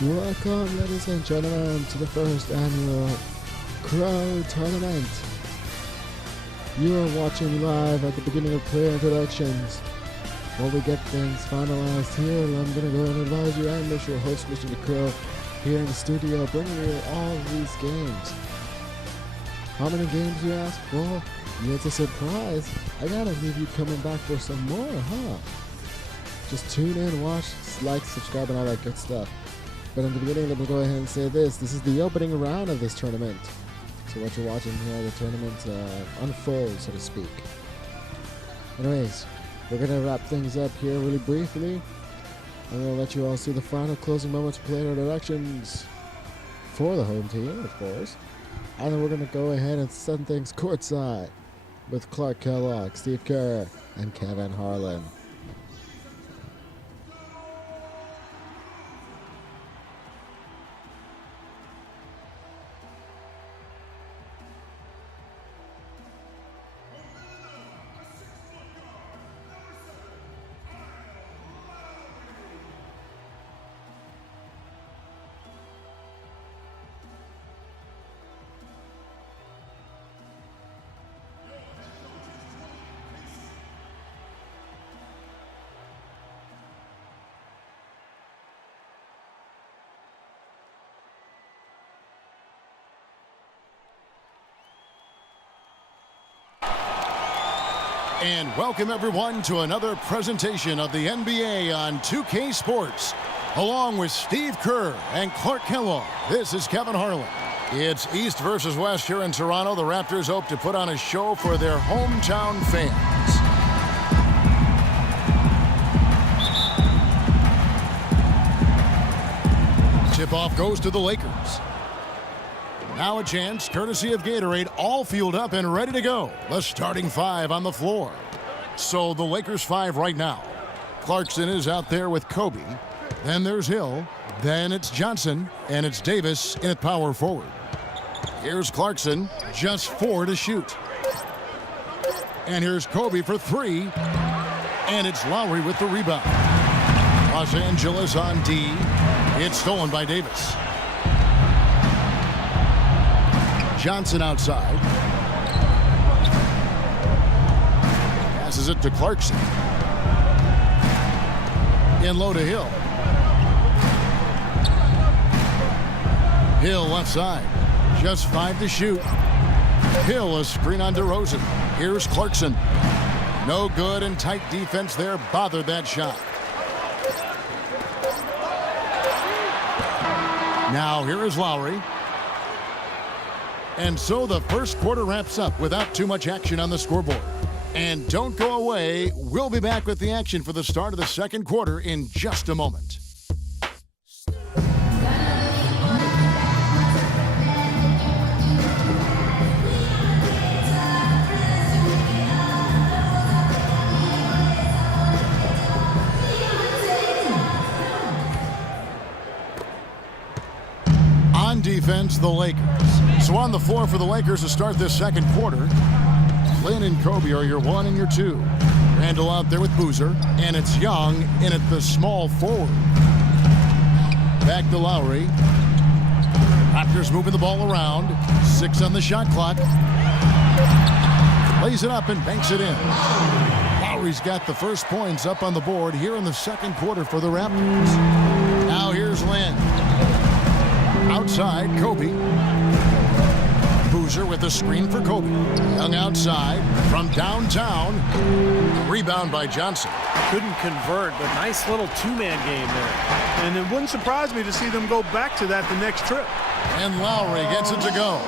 Welcome, ladies and gentlemen, to the first annual Crow Tournament. You are watching live at the beginning of player introductions. While we get things finalized here, I'm going to go and advise you. I'm your host, Mr. LeCrow, here in the studio, bringing you all of these games. How many games, you ask? Well, it's a surprise. I gotta leave you coming back for some more, huh? Just tune in, watch, like, subscribe, and all that good stuff. But in the beginning, let me go ahead and say this. This is the opening round of this tournament. So what you're watching here, the tournament unfolds, so to speak. Anyways, we're going to wrap things up here really briefly. I'm going to let you all see the final closing moments of player introductions for the home team, of course. And then we're going to go ahead and send things courtside with Clark Kellogg, Steve Kerr, and Kevin Harlan. And welcome everyone to another presentation of the NBA on 2K Sports. Along with Steve Kerr and Clark Kellogg, this is Kevin Harlan. It's East versus West here in Toronto. The Raptors hope to put on a show for their hometown fans. Tip-off goes to the Lakers. Now a chance, courtesy of Gatorade, all fueled up and ready to go. The starting five on the floor. So the Lakers five right now. Clarkson is out there with Kobe. Then there's Hill. Then it's Johnson. And it's Davis in at power forward. Here's Clarkson, just 4 to shoot. And here's Kobe for 3. And it's Lowry with the rebound. Los Angeles on D. It's stolen by Davis. Johnson outside. Passes it to Clarkson. In low to Hill. Hill left side. Just 5 to shoot. Hill a screen on DeRozan. Here's Clarkson. No good, and tight defense there bothered that shot. Now here is Lowry. And so the first quarter wraps up without too much action on the scoreboard. And don't go away. We'll be back with the action for the start of the second quarter in just a moment. On defense, the Lakers. So on the floor for the Lakers to start this second quarter, Lynn and Kobe are your 1 and your 2. Randall out there with Boozer, and it's Young in at the small forward. Back to Lowry. Raptors moving the ball around. 6 on the shot clock. Lays it up and banks it in. Lowry's got the first points up on the board here in the second quarter for the Raptors. Now here's Lynn. Outside, Kobe. Boozer with the screen for Kobe. Young outside from downtown. Rebound by Johnson. Couldn't convert, but nice little two-man game there. And it wouldn't surprise me to see them go back to that the next trip. And Lowry gets it to go.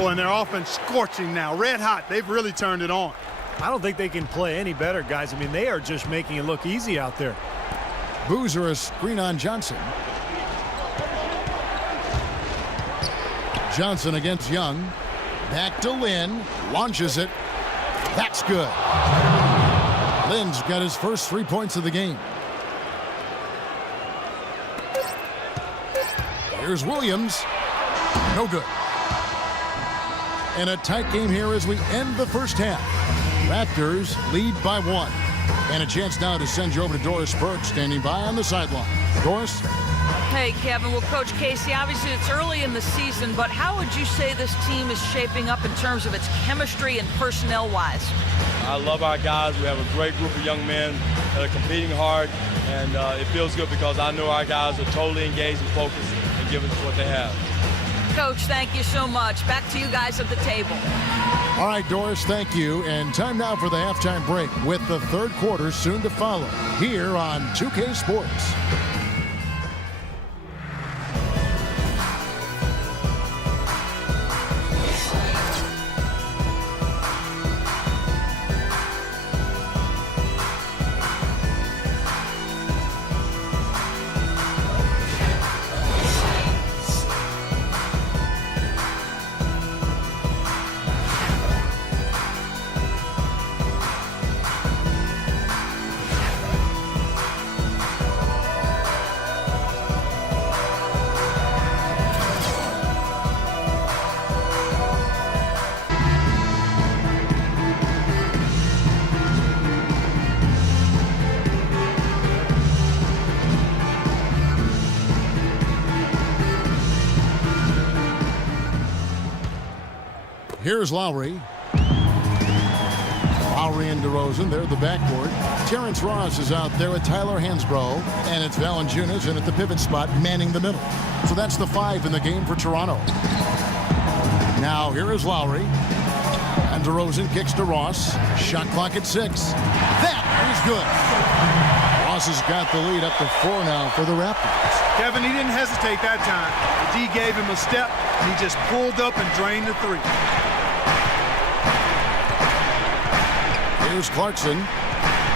Boy, and their offense scorching now. Red hot. They've really turned it on. I don't think they can play any better, guys. I mean, they are just making it look easy out there. Boozer a screen on Johnson. Johnson against Young. Back to Lynn. Launches it. That's good. Lynn's got his first 3 points of the game. Here's Williams. No good. And a tight game here as we end the first half. Raptors lead by 1. And a chance now to send you over to Doris Burke, standing by on the sideline. Doris? Hey, Kevin. Well, Coach Casey, obviously it's early in the season, but how would you say this team is shaping up in terms of its chemistry and personnel-wise? I love our guys. We have a great group of young men that are competing hard, and it feels good because I know our guys are totally engaged and focused and giving us what they have. Coach, thank you so much. Back to you guys at the table. All right, Doris, thank you. And time now for the halftime break with the third quarter soon to follow here on 2K Sports. Here's Lowry. Lowry and DeRozan, they're at the backboard. Terrence Ross is out there with Tyler Hansbrough. And it's Valanciunas in at the pivot spot, manning the middle. So that's the 5 in the game for Toronto. Now here is Lowry. And DeRozan kicks to Ross. Shot clock at 6. That is good. Ross has got the lead up to 4 now for the Raptors. Kevin, he didn't hesitate that time. The D gave him a step, and he just pulled up and drained the 3. Here's Clarkson.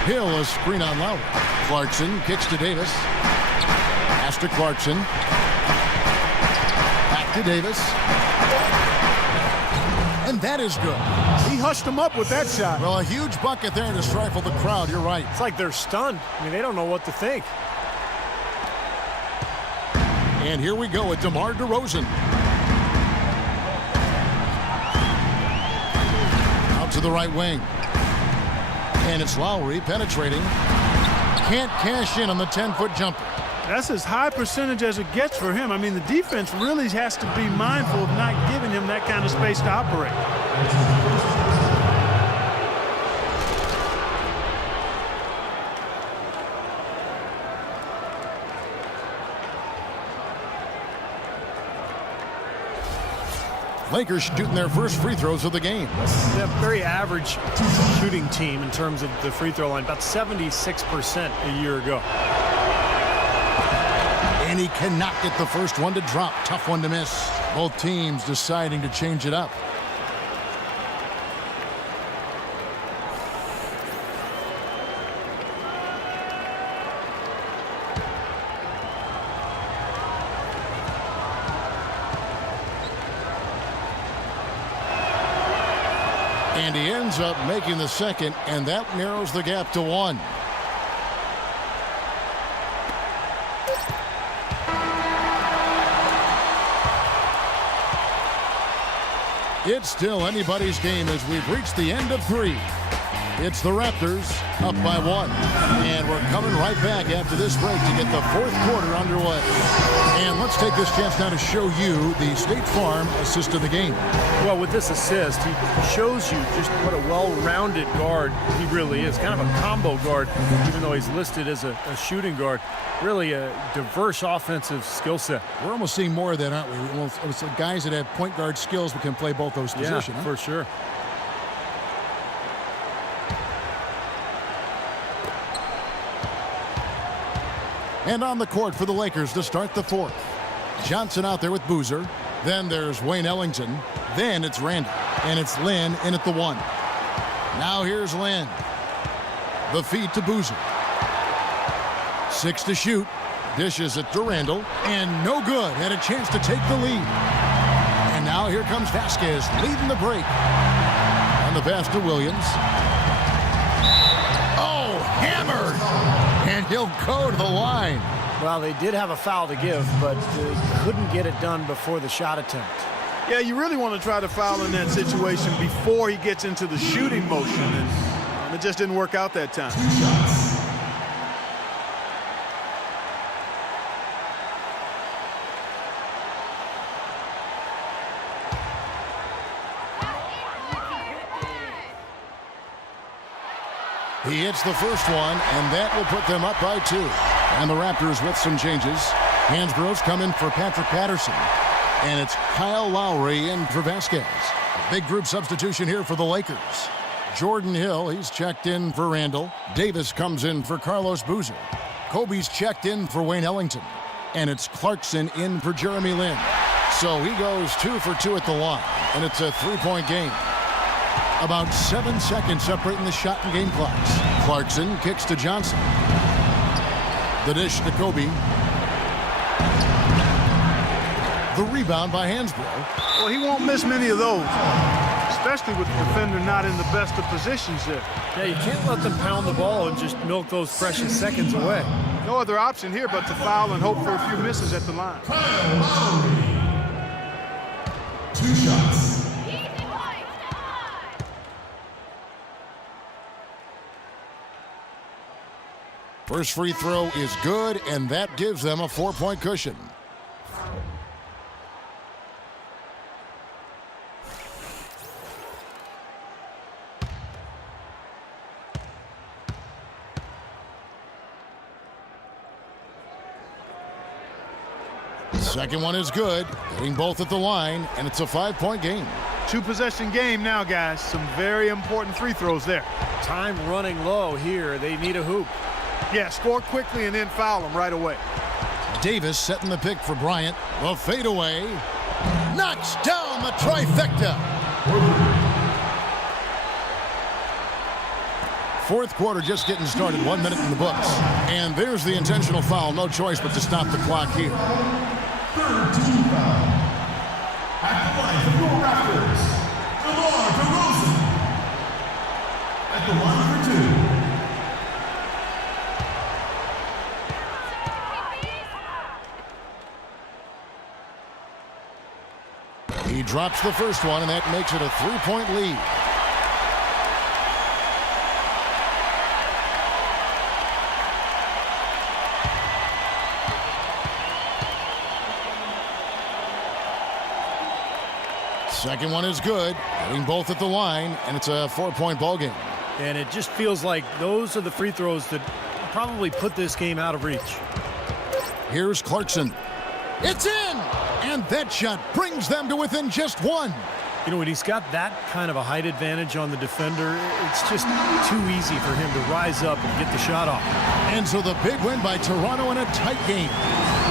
Hill, a screen on Lowry. Clarkson kicks to Davis. Pass to Clarkson. Back to Davis. And that is good. He hushed him up with that shot. Well, a huge bucket there to stifle the crowd. You're right. It's like they're stunned. I mean, they don't know what to think. And here we go with DeMar DeRozan. Out to the right wing. And it's Lowry penetrating. Can't cash in on the 10-foot jumper. That's as high percentage as it gets for him. I mean, the defense really has to be mindful of not giving him that kind of space to operate. Lakers shooting their first free throws of the game. Yeah, very average shooting team in terms of the free throw line, about 76% a year ago. And he cannot get the first one to drop. Tough one to miss. Both teams deciding to change it up. And he ends up making the second, and that narrows the gap to 1. It's still anybody's game as we've reached the end of 3. It's the Raptors up by 1. And we're coming right back after this break to get the fourth quarter underway. And let's take this chance now to show you the State Farm assist of the game. Well, with this assist, he shows you just what a well-rounded guard he really is. Kind of a combo guard, even though he's listed as a shooting guard. Really a diverse offensive skill set. We're almost seeing more of that, aren't we? It's guys that have point guard skills but can play both those positions. Yeah, for sure. And on the court for the Lakers to start the fourth. Johnson out there with Boozer. Then there's Wayne Ellington. Then it's Randall. And it's Lynn in at the 1. Now here's Lynn. The feed to Boozer. 6 to shoot. Dishes it to Randall. And no good. Had a chance to take the lead. And now here comes Vasquez leading the break. And the pass to Williams. Oh, hammered. And he'll go to the line. Well, they did have a foul to give, but couldn't get it done before the shot attempt. Yeah, you really want to try to foul in that situation before he gets into the shooting motion, and it just didn't work out that time. He hits the first one, and that will put them up by 2. And the Raptors with some changes. Hansbrough's come in for Patrick Patterson. And it's Kyle Lowry in for Vasquez. Big group substitution here for the Lakers. Jordan Hill, he's checked in for Randall. Davis comes in for Carlos Boozer. Kobe's checked in for Wayne Ellington. And it's Clarkson in for Jeremy Lin. So he goes 2 for 2 at the line, and it's a 3-point game. About 7 seconds separating the shot and game clocks. Clarkson kicks to Johnson. The dish to Kobe. The rebound by Hansbrough. Well, he won't miss many of those, especially with the defender not in the best of positions there. Yeah, you can't let them pound the ball and just milk those precious seconds away. No other option here but to foul and hope for a few misses at the line. 2 shots. First free throw is good, and that gives them a 4-point cushion. Second one is good, hitting both at the line, and it's a 5-point game. 2-possession game now, guys. Some very important free throws there. Time running low here. They need a hoop. Yeah, score quickly and then foul them right away. Davis setting the pick for Bryant. The fadeaway. Knocks down the trifecta. Fourth quarter just getting started. 1 minute in the books. And there's the intentional foul. No choice but to stop the clock here. Third team foul. At the line for your Raptors, DeMar DeRozan. At the line for 2. He drops the first one, and that makes it a 3-point lead. Second one is good, hitting both at the line, and it's a 4-point ball game. And it just feels like those are the free throws that probably put this game out of reach. Here's Clarkson. It's in! And that shot brings them to within just 1. You know, when he's got that kind of a height advantage on the defender, it's just too easy for him to rise up and get the shot off. And so the big win by Toronto in a tight game.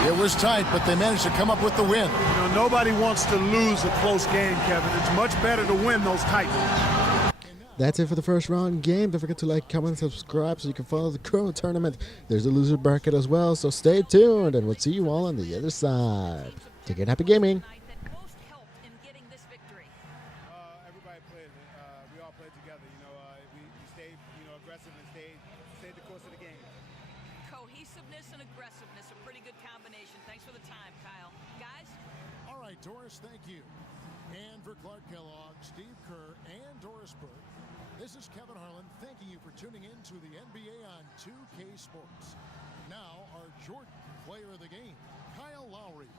It was tight, but they managed to come up with the win. You know, nobody wants to lose a close game, Kevin. It's much better to win those tight ones. That's it for the first round game. Don't forget to like, comment, subscribe so you can follow the LeCrow tournament. There's a loser bracket as well, so stay tuned, and we'll see you all on the other side. Take it, happy gaming. Everybody played. We all played together. You know, we stayed, aggressive and stayed the course of the game. Cohesiveness and aggressiveness, a pretty good combination. Thanks for the time, Kyle. Guys? All right, Doris, thank you. And for Clark Kellogg, Steve Kerr, and Doris Burke, this is Kevin Harlan thanking you for tuning in to the NBA on 2K Sports. Now, our Jordan player of the game, Kyle Lowry.